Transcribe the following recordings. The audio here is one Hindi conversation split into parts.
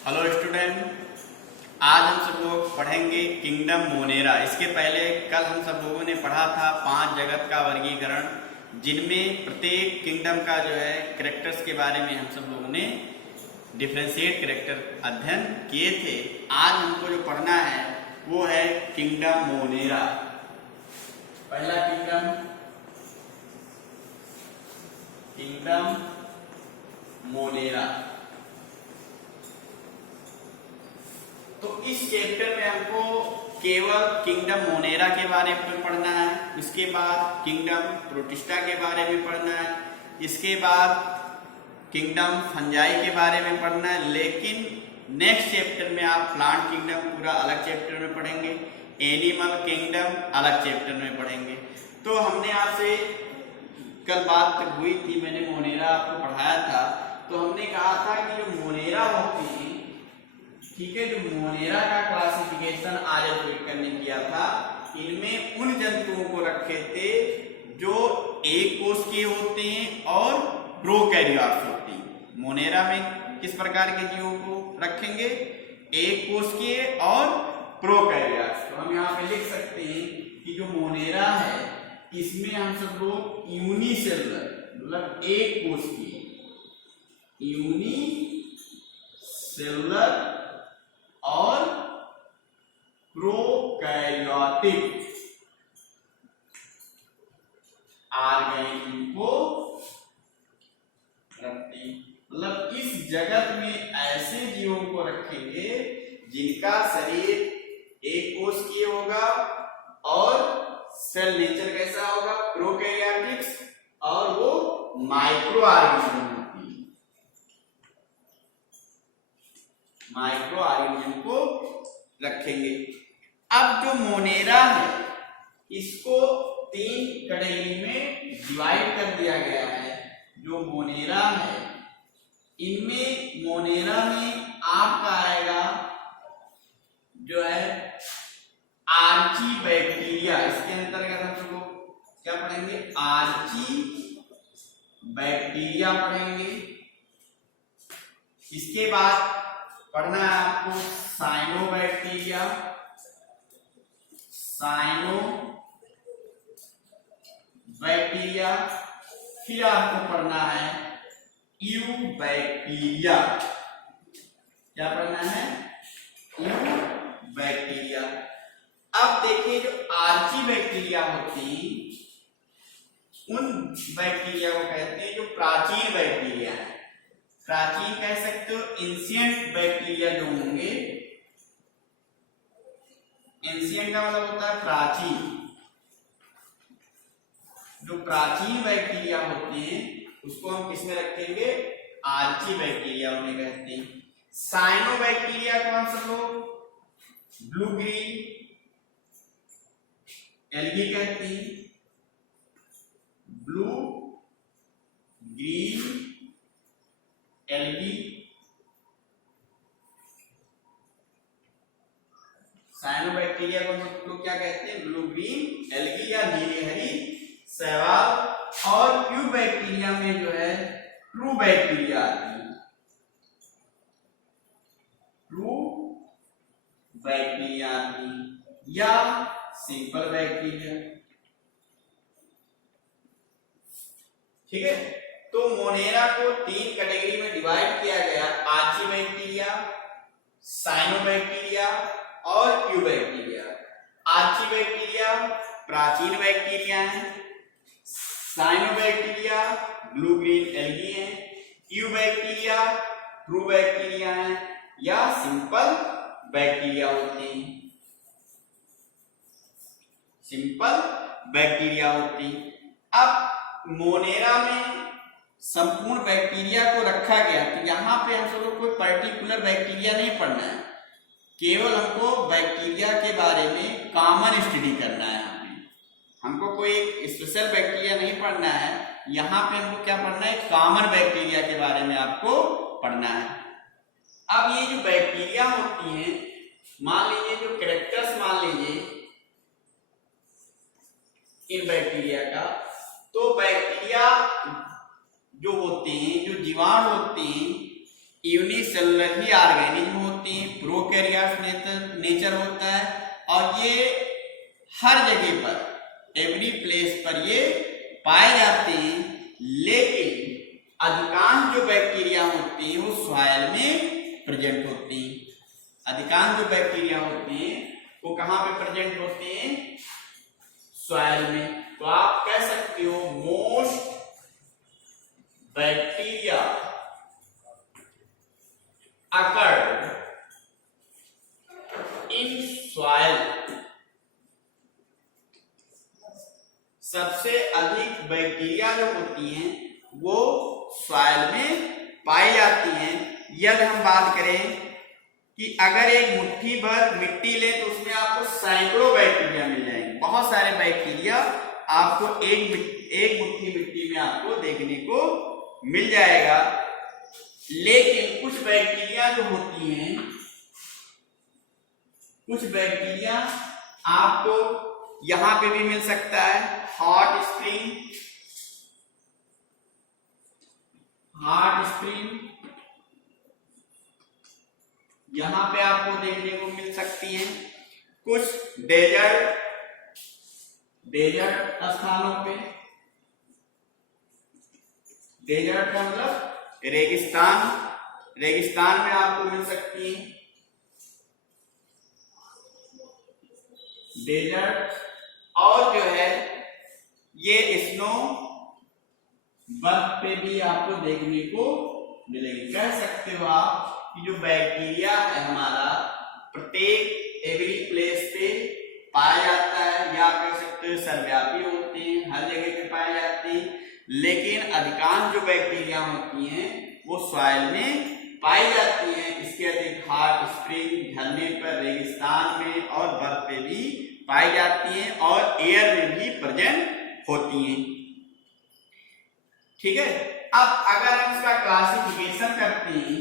हेलो स्टूडेंट, आज हम सब लोग पढ़ेंगे किंगडम मोनेरा। इसके पहले कल हम सब लोगों ने पढ़ा था 5 जगत का वर्गीकरण, जिनमें प्रत्येक किंगडम का जो है कैरेक्टर्स के बारे में हम सब लोगों ने डिफरेंशिएट कैरेक्टर अध्ययन किए थे। आज हमको जो पढ़ना है वो है किंगडम मोनेरा। पहला किंगडम मोनेरा। तो इस चैप्टर में हमको केवल किंगडम मोनेरा के बारे में पढ़ना है, इसके बाद किंगडम प्रोटिस्टा के बारे में पढ़ना है, इसके बाद किंगडम फंजाई के बारे में पढ़ना है। लेकिन नेक्स्ट चैप्टर में आप प्लांट किंगडम पूरा अलग चैप्टर में पढ़ेंगे, एनिमल किंगडम अलग चैप्टर में पढ़ेंगे। तो हमने आपसे कल बात हुई थी, मैंने मोनेरा आपको पढ़ाया था। तो हमने कहा था कि जो मोनेरा होती है, ठीक है, जो मोनेरा का क्लासिफिकेशन आज विल्सन ने किया था, इनमें उन जंतुओं को रखे थे जो एक कोष के होते हैं और प्रोकैरियोट्स होती हैं। मोनेरा में किस प्रकार के जीवों को रखेंगे? एक कोष के और प्रोकैरियोट्स। तो हम यहाँ पे लिख सकते हैं कि जो मोनेरा है इसमें हम सब लोग यूनिसेलुलर मतलब एक कोष की, यूनिसेलुलर और प्रोकैरियोटिक ऑर्गेनिज्म को रखती, मतलब इस जगत में ऐसे जीवों को रखेंगे जिनका शरीर एक कोष की होगा और सेल नेचर कैसा होगा? प्रोकैरियोटिक्स, और वो माइक्रो ऑर्गेनिज्म होती है। माइक्रो ऑर्गेनिज्म को रखेंगे। अब जो मोनेरा है इसको 3 कैटेगरी में डिवाइड कर दिया गया है। जो मोनेरा है इनमें मोनेरा में आपका आएगा जो है आर्ची बैक्टीरिया। इसके अंतर्गत हम लोग क्या पढ़ेंगे? आर्ची बैक्टीरिया पढ़ेंगे। इसके बाद पढ़ना है आपको साइनोबैक्टीरिया, साइनोबैक्टीरिया। फिर आपको पढ़ना है यूबैक्टीरिया। क्या पढ़ना है? यूबैक्टीरिया। अब देखिए, जो आर्ची बैक्टीरिया होती उन बैक्टीरिया को कहते हैं जो प्राचीन बैक्टीरिया है। प्राचीन कह सकते हो, एंशिएंट बैक्टीरिया जो होंगे, एंशिएंट का मतलब होता है प्राचीन। जो प्राचीन बैक्टीरिया होते हैं उसको हम किसमें रखेंगे? आर्ची बैक्टीरिया उन्हें कहते हैं। साइनोबैक्टीरिया को हम सब लोग ब्लू ग्रीन एल्गी कहते हैं। Blue green algae. साइनोबैक्टीरिया को हम लोग क्या कहते हैं? ब्लू ग्रीन एल्गी या नीली हरी शैवाल। और क्यू बैक्टीरिया में जो है ट्रू बैक्टीरिया आती है। ट्रू बैक्टीरिया आती है या सिंपल बैक्टीरिया। ठीक है, तो मोनेरा को 3 कैटेगरी में डिवाइड किया गया, आर्ची बैक्टीरिया, साइनोबैक्टीरिया और यूबैक्टीरिया। आर्ची बैक्टीरिया प्राचीन बैक्टीरिया है, साइनोबैक्टीरिया ब्लू ग्रीन एल्गी है, यूबैक्टीरिया ट्रू बैक्टीरिया है या सिंपल बैक्टीरिया होते हैं। सिंपल बैक्टीरिया होती। अब मोनेरा में संपूर्ण बैक्टीरिया को रखा गया, तो यहाँ पे हम सब लोग कोई पर्टिकुलर बैक्टीरिया नहीं पढ़ना है, केवल हमको बैक्टीरिया के बारे में कॉमन स्टडी करना है। हमको कोई एक स्पेशल बैक्टीरिया नहीं पढ़ना है, यहाँ पे हमको क्या पढ़ना है? कॉमन बैक्टीरिया के बारे में आपको पढ़ना है। अब ये जो बैक्टीरिया होती हैं, मान लीजिए जो कैरेक्टर्स मान लीजिए इन बैक्टीरिया का, तो बैक्टीरिया जो होते हैं, जो जीवाणु होते हैं, यूनिसेलुलर ही ऑर्गेनिज्म होते हैं, प्रोकैरियोट्स नेचर होता है, और ये हर जगह पर, एवरी प्लेस पर ये पाए जाते हैं। लेकिन अधिकांश जो बैक्टीरिया होती हैं वो सॉइल में प्रेजेंट होती हैं। अधिकांश जो बैक्टीरिया होते हैं वो कहाँ पे प्रेजेंट होते हैं? सॉइल में। तो आप कह सकते हो most bacteria occurred in soil। सबसे अधिक बैक्टीरिया जो होती हैं वो सॉइल में पाई जाती हैं। यदि हम बात करें कि अगर एक मुट्ठी भर मिट्टी ले तो उसमें आपको सैकड़ों बैक्टीरिया मिल जाएंगे। बहुत सारे बैक्टीरिया आपको एक मुट्ठी मिट्टी में आपको देखने को मिल जाएगा। लेकिन कुछ बैक्टीरिया जो होती हैं, कुछ बैक्टीरिया आपको यहां पे भी मिल सकता है। हॉट स्प्रिंग यहां पे आपको देखने को मिल सकती हैं। कुछ डेजर्ट स्थानों पे, डेजर्ट का मतलब रेगिस्तान में आपको मिल सकती है डेजर्ट। और जो है ये स्नो बर्फ पे भी आपको देखने को मिलेगी। कह सकते हो आप कि जो बैक्टीरिया है हमारा प्रत्येक एवरी प्लेस पे पाया जाता है, या कह सकते हो सर्वव्यापी होते हैं, हर जगह पे पाए जाते हैं। लेकिन अधिकांश जो बैक्टीरिया होती हैं वो सॉइल में पाई जाती हैं। इसके अधिक हॉट स्प्रिंग, झरने पर, रेगिस्तान में और बर्फ पे भी पाई जाती हैं, और एयर में भी प्रेजेंट होती हैं। ठीक है। अब अगर हम इसका क्लासिफिकेशन करते हैं,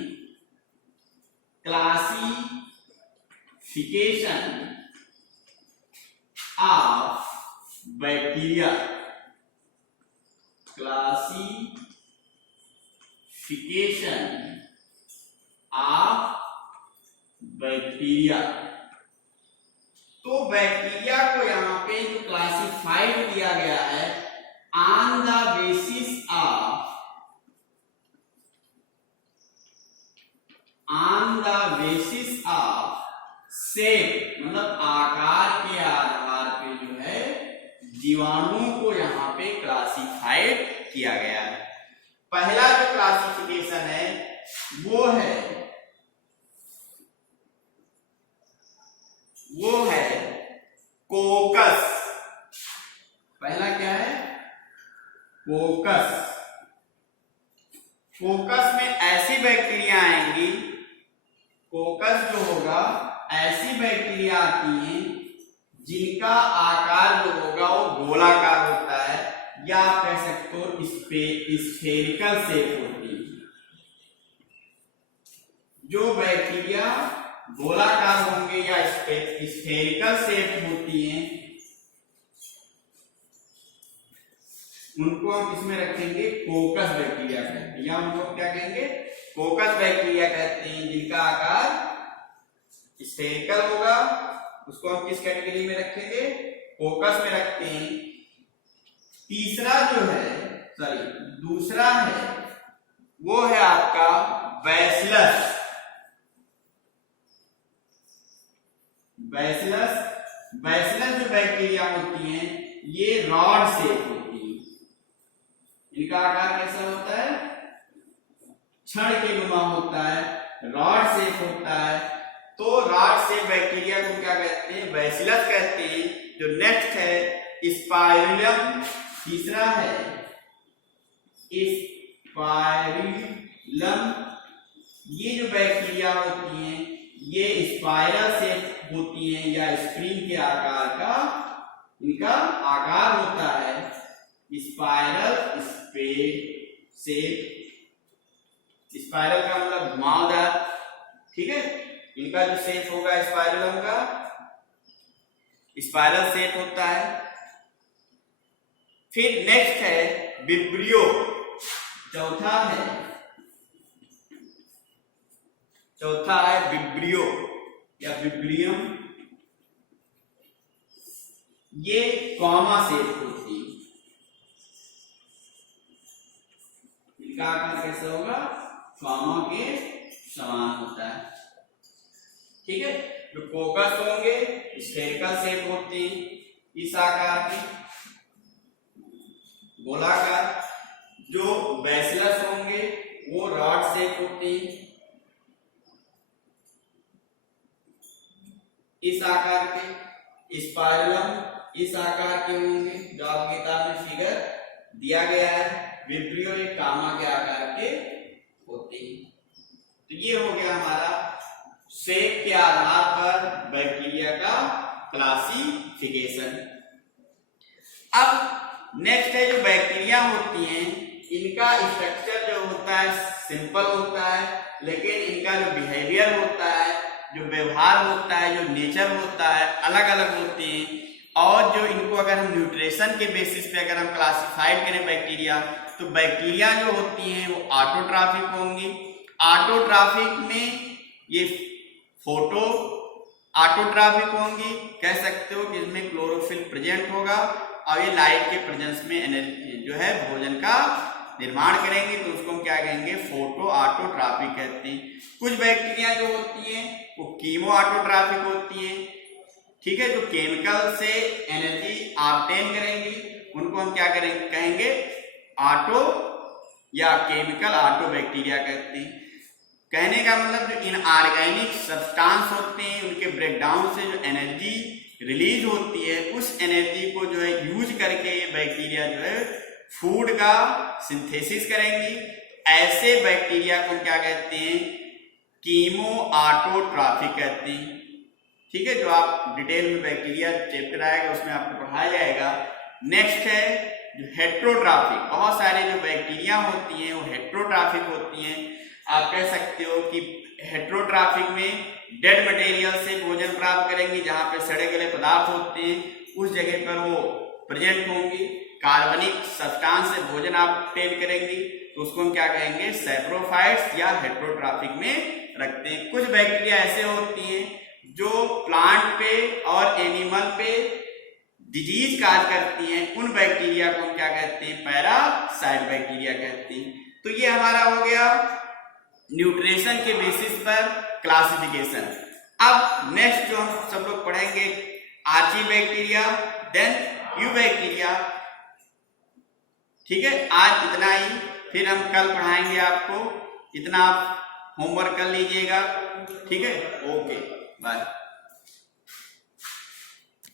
classification of bacteria, classification of bacteria. तो बैक्टीरिया को यहां पे जो क्लासिफाइड किया गया है on the basis of shape, मतलब आकार के आधार पे जो है जीवाणुओं को यहां पे क्लासिफाइड किया गया है। पहला जो क्लासिफिकेशन है वो है कोकस। पहला क्या है? कोकस। कोकस में ऐसी बैक्टीरिया आएंगी, कोकस जो होगा ऐसी बैक्टीरिया आती हैं जिनका आकार जो होगा वो गोलाकार होता है, या आप कह सकते हो स्फेरिकल शेप होती है। जो बैक्टीरिया गोलाकार होंगे या स्फेरिकल शेप होती हैं उनको हम इसमें रखेंगे कोकस बैक्टीरिया कहते हैं, या उनको क्या कहेंगे? कोकस बैक्टीरिया कहते हैं। जिनका आकार स्फेरिकल होगा उसको हम किस कैटेगरी में रखेंगे? कोकस में रखते हैं। दूसरा है वो है आपका बैसिलस। बैसिलस जो बैक्टीरिया होती हैं ये रॉड शेप होती है। इनका आकार कैसा होता है? छड़ के नुमा होता है, रॉड शेप होता है। तो रॉड शेप बैक्टीरिया को क्या कहते हैं? बैसिलस कहते हैं। जो नेक्स्ट है स्पाइरुलम। तीसरा है स्पाइरुलम। ये जो बैक्टीरिया होती हैं ये स्पाइरल शेप होती हैं, या स्प्रिंग के आकार का इनका आकार होता है। स्पाइरल शेप, स्पाइरल का मतलब घुमावदार। ठीक है। इनका जो शेप होगा स्पाइरलम का स्पाइरल शेप होता है। फिर नेक्स्ट है विब्रियो। चौथा है चौथा है विब्रियो या विब्रियम, ये कॉमा से होती है, इनका आकार कैसा होगा, कॉमा के समान होता है। ठीक है, जो कोकस होंगे स्फेरिकल शेप होती है, इस आकार की गोलाकार। जो बैसिलस होंगे वो रॉड शेप होती है, इस आकार के। स्पाइरलम इस आकार के होंगे, जो आपकी किताब में फिगर दिया गया है। विब्रियो एक कामा के आकार के होते हैं। तो ये हो गया हमारा शेप के आधार पर बैक्टीरिया का क्लासिफिकेशन। अब नेक्स्ट है जो बैक्टीरिया होती हैं, इनका स्ट्रक्चर जो होता है सिंपल होता है, लेकिन इनका जो बिहेवियर होता है, जो व्यवहार होता है, जो नेचर होता है, अलग अलग होते हैं। और जो इनको अगर हम न्यूट्रिशन के बेसिस पे अगर हम क्लासिफाइड करें बैक्टीरिया, तो बैक्टीरिया जो होती हैं वो ऑटोट्रॉफिक होंगी। ऑटोट्रॉफिक में ये फोटो ऑटोट्रॉफिक होंगी, कह सकते हो कि इसमें क्लोरोफिल प्रेजेंट होगा और ये लाइट के प्रेजेंस में एनर्जी जो है भोजन का निर्माण करेंगे, तो उसको हम क्या कहेंगे, फोटो ऑटोट्रॉफिक कहते हैं। कुछ बैक्टीरिया जो होती हैं वो कीमो ऑटोट्रॉफिक होती हैं। ठीक है, जो केमिकल से एनर्जी ऑब्टेन करेंगी उनको हम क्या करेंगे, कहेंगे ऑटो या केमिकल ऑटो बैक्टीरिया कहते हैं। कहने का मतलब जो इनऑर्गेनिक सब्सटेंस होते हैं उनके ब्रेकडाउन से जो एनर्जी रिलीज होती है, उस एनर्जी को जो है यूज करके ये बैक्टीरिया जो है फूड का सिंथेसिस करेंगी। ऐसे बैक्टीरिया को क्या कहते हैं, कीमो ऑटोट्रॉफिक कहते हैं। ठीक है, जो आप डिटेल में बैक्टीरिया चैप्टर आएगा उसमें आपको पढ़ाया जाएगा। नेक्स्ट है जो हेट्रोट्रॉफिक। बहुत सारे जो बैक्टीरिया होती हैं वो हेट्रोट्रॉफिक होती हैं। आप कह सकते हो कि हेट्रोट्रॉफिक में डेड मटेरियल से भोजन प्राप्त करेंगी, जहां पे सड़े गले पदार्थ होते हैं उस जगह पर वो प्रेजेंट होंगी। कार्बनिक सब्सटेंस से भोजन आप ऑब्टेन करेंगी, तो उसको हम क्या कहेंगे, सैप्रोफाइट्स या हेट्रोट्रॉफिक में रखते हैं। कुछ बैक्टीरिया ऐसे होती हैं जो प्लांट पे और एनिमल पे डिजीज काज करती हैं, उन बैक्टीरिया को हम क्या कहते हैं, पैरासाइट बैक्टीरिया कहते हैं। तो ये हमारा हो गया न्यूट्रिशन के बेसिस पर क्लासिफिकेशन। अब नेक्स्ट जो हम सब लोग पढ़ेंगे archaebacteria, then eubacteria. ठीक है, आज इतना ही, फिर हम कल पढ़ाएंगे आपको। इतना आप होमवर्क कर लीजिएगा। ठीक है, ओके बाय।